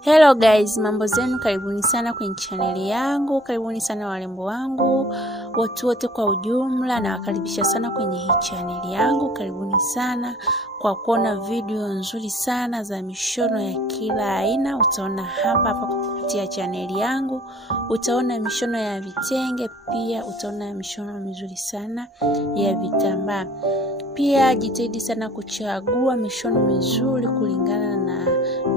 Hello guys, mambo zenu, karibuni sana kwenye channel yangu, karibuni sana warembo wangu, watu wote kwa ujumla, na wakaribisha sana kwenye hii channel yangu. Karibuni sana kwa kuona video nzuri sana za mishono ya kila aina. Utaona hapa kupitia channel yangu, utaona mishono ya vitenge, pia utaona mishono mizuri sana ya vitambaa. Pia jitahidi sana kuchagua mishono mizuri kulingana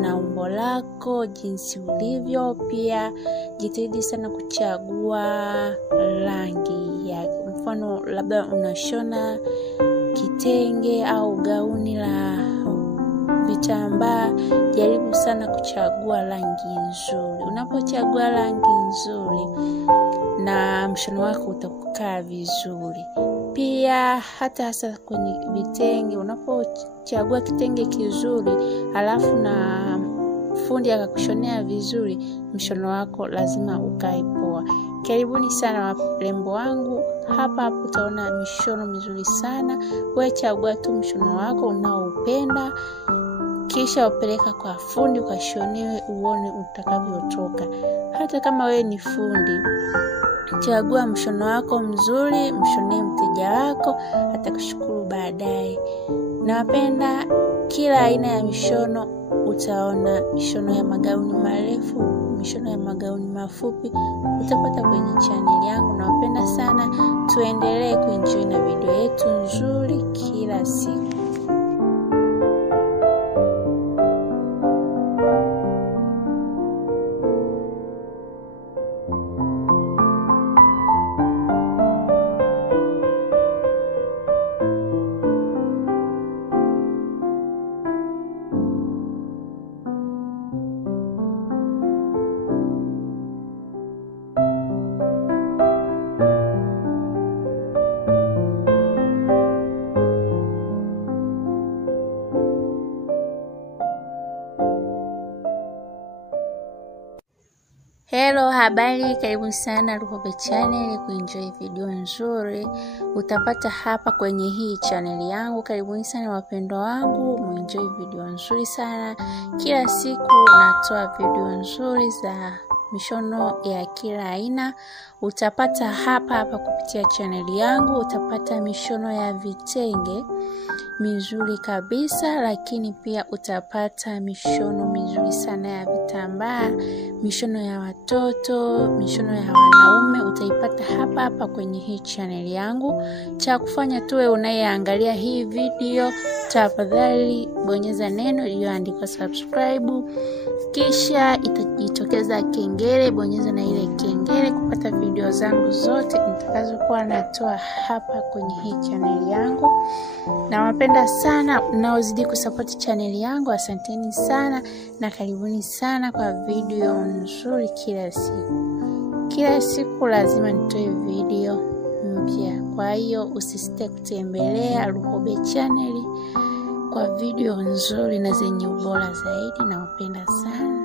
na umbo lako, jinsi ulivyo. Pia jitahidi sana kuchagua rangi ya, mfano labda unashona kitenge au gauni la vitambaa, jaribu sana kuchagua rangi nzuri. Unapochagua rangi nzuri na mshono wako utakaa vizuri. Pia hasa kwenye vitenge, unapochagua kitenge kizuri alafu na fundi akakushonea vizuri, mshono wako lazima ukae poa. Karibuni sana warembo wangu, hapa utaona mishono mizuri sana. Wewe chagua tu mshono wako unaoupenda, kisha upeleka kwa fundi ukashonewe, uone utakavyotoka. Hata kama wewe ni fundi, chagua mshono wako mzuri, mshonee mteja wako, atakushukuru baadaye. Nawapenda kila aina ya mishono. Utaona mishono ya magauni marefu, mishono ya magauni mafupi, utapata kwenye channel yangu. Nawapenda sana, tuendelee kuenjoy na video yetu nzuri kila siku. Hello, habari, karibu sana Luhobe channel kuenjoy video nzuri. Utapata hapa kwenye hii channel yangu. Karibuni sana wapendwa wangu, muenjoy video nzuri sana. Kila siku natoa video nzuri za mishono ya kila aina. Utapata hapa kupitia channel yangu. Utapata mishono ya vitenge mizuri kabisa, lakini pia utapata mishono mizuri sana ya vitambaa, mishono ya watoto, mishono ya wanaume. Utaipata hapa kwenye hii channel yangu. Cha kufanya tuwe unayeangalia hii video, tafadhali bonyeza neno iliyoandikwa subscribe, kisha itajitokeza kengele, bonyeza na ile kengele kupata video zangu zote nitakazokuwa natoa hapa kwenye hii channel yangu. Nawapenda sana mnaozidi kusupport channel yangu. Asanteni sana na karibuni sana kwa video nzuri kila siku. Kila siku lazima nitoe video mpya. Kwa hiyo usisite kutembelea Luhobe channel kwa video nzuri na zenye ubora zaidi. Nawapenda sana.